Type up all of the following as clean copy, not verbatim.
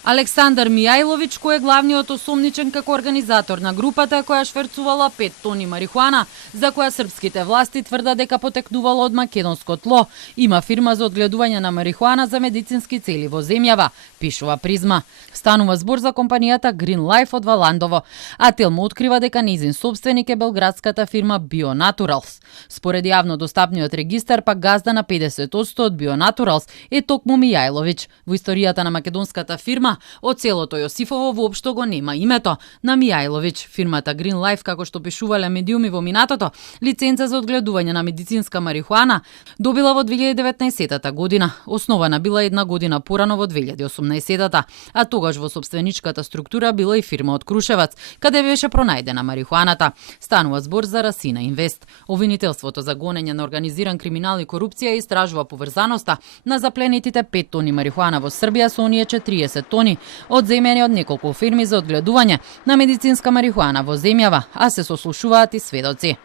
Александар Мијајловиќ, кој е главниот осомничен како организатор на групата која шверцувала 5 тони марихуана, за која српските власти тврдат дека потекнувала од македонско тло, има фирма за одгледување на марихуана за медицински цели во земјава, пишува Призма. Станува збор за компанијата Green Life од Валандово, а Телмо открива дека нејзин сопственик е белградската фирма Bionaturals. Според јавно достапниот регистар, пак газда на 50% од Bionaturals е токму Мијајловиќ. Во историјата на македонската фирма од селото Јосифово воопшто го нема името на Мијајловиќ. Фирмата Green Life, како што пишувале медиуми во минатото, лиценца за одгледување на медицинска марихуана добила во 2019 година. Основана била една година порано во 2018, а тогаш во сопственичката структура била и фирма од Крушевац, каде беше пронајдена марихуаната. Станува збор за Расина Инвест. Обвинителството за гонење на организиран криминал и корупција истражува поврзаноста на запленетите 5 тони марихуана во Србија со оние 40 тони одземени од неколку фирми за одгледување на медицинска марихуана во земјава, а се сослушуваат и сведоци.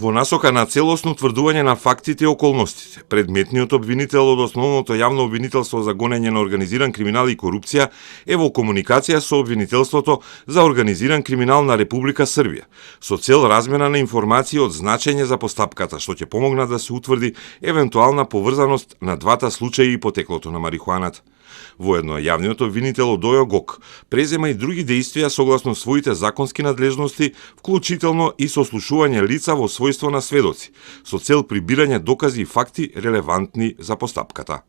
Во насока на целосно утврдување на фактите и околностите, предметниот обвинител од основното јавно обвинителство за гонење на организиран криминал и корупција е во комуникација со обвинителството за организиран криминал на Република Србија, со цел размена на информации од значење за постапката, што ќе помогнат да се утврди евентуална поврзаност на двата случаи и потеклото на марихуаната. Воедно, јавниот обвинител Одојо Гок презема и други дејствија согласно своите законски надлежности, вклучително и сослушување лица во својство на сведоци, со цел прибирање докази и факти релевантни за постапката.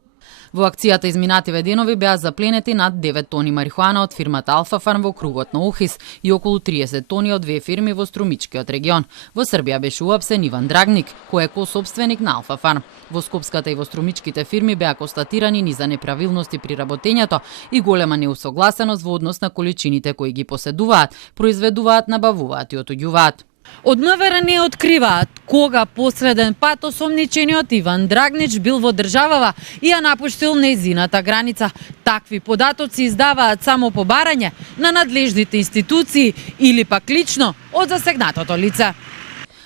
Во акцијата изминативе денови беа запленети над 9 тони марихуана од фирмата Алфа Фарм во кругот на Охис и околу 30 тони од две фирми во Струмичкиот регион. Во Србија беше уапсен Иван Драгник, кој е косопственик на Алфа Фарм. Во Скопската и во Струмичките фирми беа констатирани низа неправилности при работењето и голема неусогласеност во однос на количините кои ги поседуваат, произведуваат, набавуваат и отуѓуваат. Од МВР не откриваат кога посреден пат осомничениот Иван Драгнич бил во државава и ја напуштил нејзината граница. Такви податоци издаваат само по барање на надлежните институции или пак лично од засегнатото лице.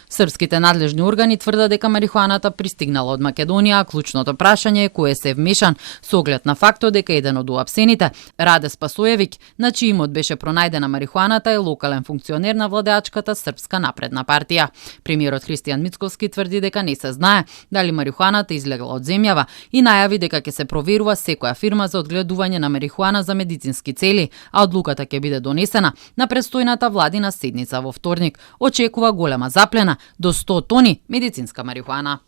Српските надлежни органи тврдат дека марихуаната пристигнала од Македонија, а клучното прашање е кој се вмешан со оглед на фактот дека еден од уапсените, Раде Спасојевиќ, на чиј имот беше пронајдена марихуаната, е локален функционер на владеачката Српска напредна партија. Премиерот Христијан Мицковски тврди дека не се знае дали марихуаната излегла од земјава и најави дека ќе се проверува секоја фирма за одгледување на марихуана за медицински цели, а одлуката ќе биде донесена на престојната владина седница во вторник. Очекува голема заплена до 100 тони медицинска марихуана.